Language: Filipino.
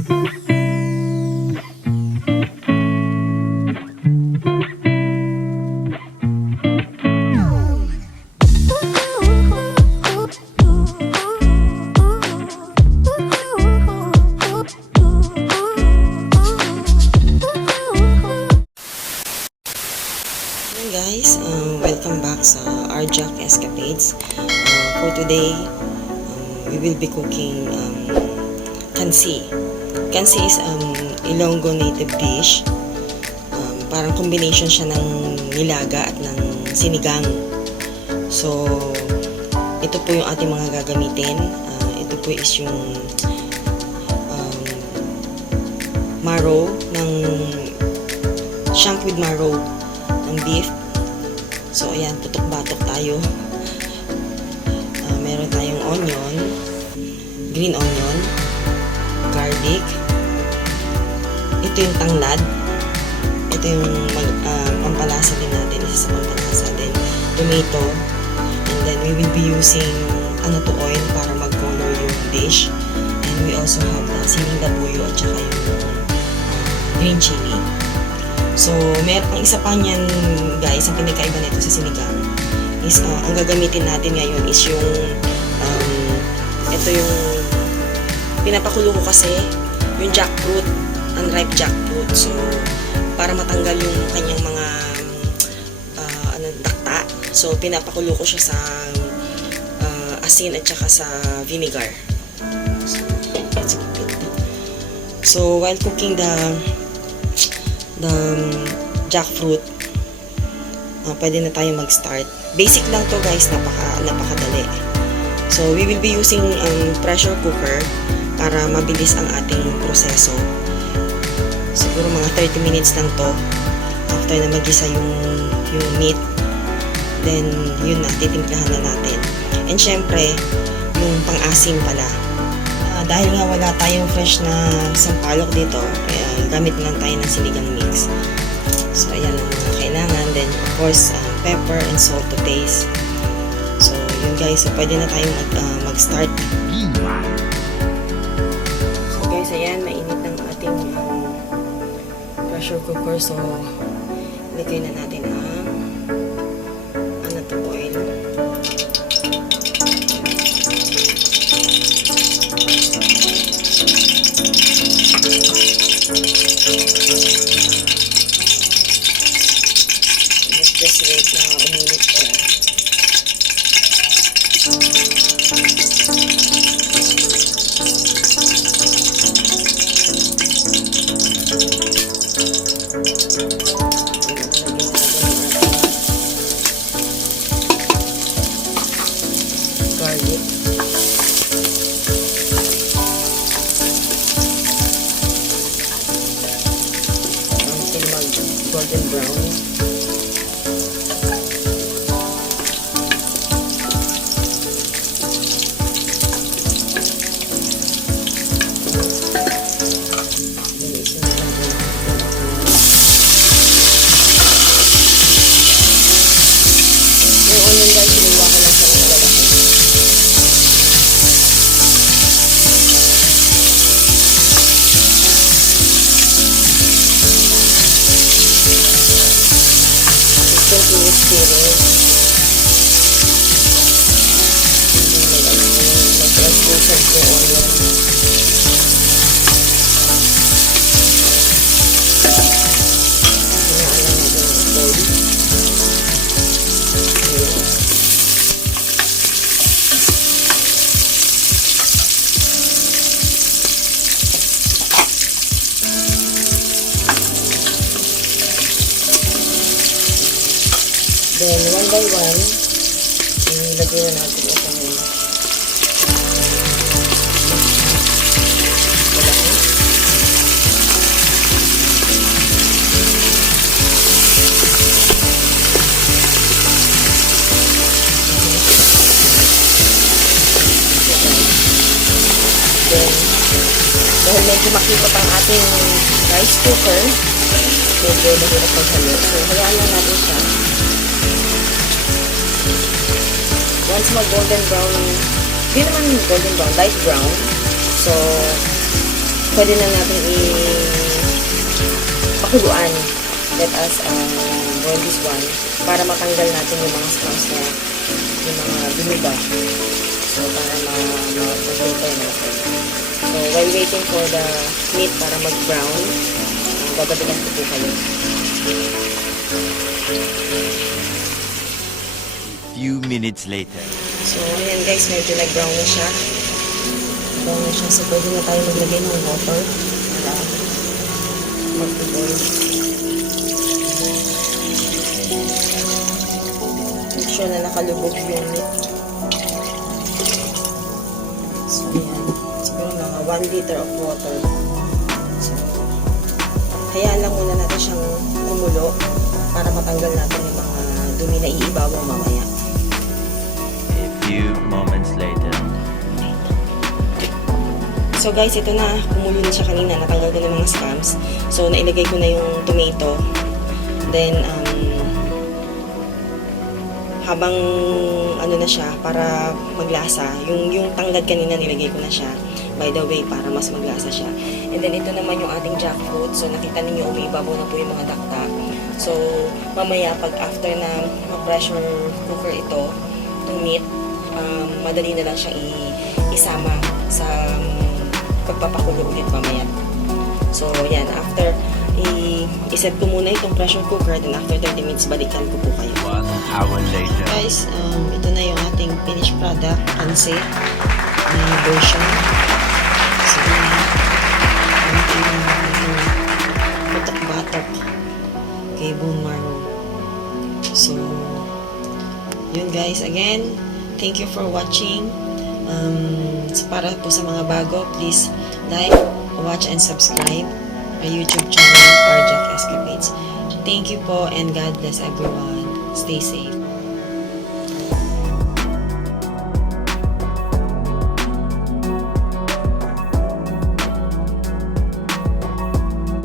Guys, welcome back sa our Jack Escapades. For today, we will be cooking Kansi. Kansi is Ilonggo native dish. Parang combination siya ng nilaga at ng sinigang. So, ito po yung ating mga gagamitin. Ito po is yung marrow ng shank with marrow ng beef. So, ayan, tutok-batok tayo. Meron tayong onion, green onion, garlic. Ito yung tanglad. Ito yung pampalasa din natin. Isa sa pampalasa din. Tomato. And then, we will be using Annatto oil para mag-color yung dish. And we also have the Siling Labuyo at saka yung green chili. So, ang isa pa niyan, guys, ang pinakaiba nito sa sinigang is, ang gagamitin natin ngayon is yung, ito yung, pinapakulo ko kasi, yung jackfruit, unripe jackfruit. So, para matanggal yung kanyang mga, dakta. So, pinapakulo ko siya sa, asin at saka sa vinegar. So, let's cook it. So, while cooking the jackfruit, pwede na tayo mag-start. Basic lang to, guys, napakadali. So, we will be using pressure cooker para mabilis ang ating proseso. Siguro mga 30 minutes lang to after na magisa yung meat. Then, yun na, titimplahan na natin. And syempre, yung pang-asim pala. Dahil nga wala tayong fresh na sampalok dito, kaya gamit lang tayo ng sinigang mix. So, ayan ang mga kailangan. Then, of course, pepper and salt to taste. So, yun guys. So, pwede na tayong mag-start. So, guys, ayan. Mainit ng ating pressure cooker. So, ilagay na natin ang Annatto oil. Just wait na uminit siya. Garlic. Until mag-golden brown. Then, one by one, ilagay na natin itong malaki. Then, dahil medyo makipot ang ating rice cooker, medyo mahirap paghalo. So, hayaan lang natin siya. Once mag-golden brown, hindi naman golden brown, light brown. So, pwede na natin pakuluan. Let us boil this one para matanggal natin yung mga scraps na yung mga dumi ba. So, para ma-prepare natin. So, while waiting for the meat para mag-brown, babalikan ko po kayo. Few minutes later. So, ayan guys, medyo nag-brown na siya. Brown na siya. So, pwede na tayo maglagay ng water para mag-boil. Make sure na nakalubog yung meat. So, ayan. Siguro mga 1 liter of water. So, hayaan lang muna natin siyang kumulo para matanggal natin yung mga dumi na iibabaw mamaya. A few moments later. So guys, ito na. Kumulo na siya kanina. Natanggal ko na mga scams. So, nailagay ko na yung tomato. Then, habang ano na siya, para maglasa. Yung tanglad kanina nilagay ko na siya. By the way, para mas maglasa siya. And then, ito naman yung ating jackfruit. So, nakita ninyo, umiibabaw na po yung mga dakta. So, mamaya, pag after na ma-pressure cooker ito, itong meat, madali na lang siya isama sa pagpapakulo ulit mamaya. So, yan. After, iset ko muna itong pressure cooker. Then, after 30 minutes, balikan ko po kayo. 1 hour later. Guys, ito na yung ating finished product. Kansi version. So, batok-batok kay bone marrow. So, yun guys. Again, thank you for watching. So para po sa mga bago, please like, watch, and subscribe our YouTube channel, Jack Escapades. Thank you po and God bless everyone. Stay safe.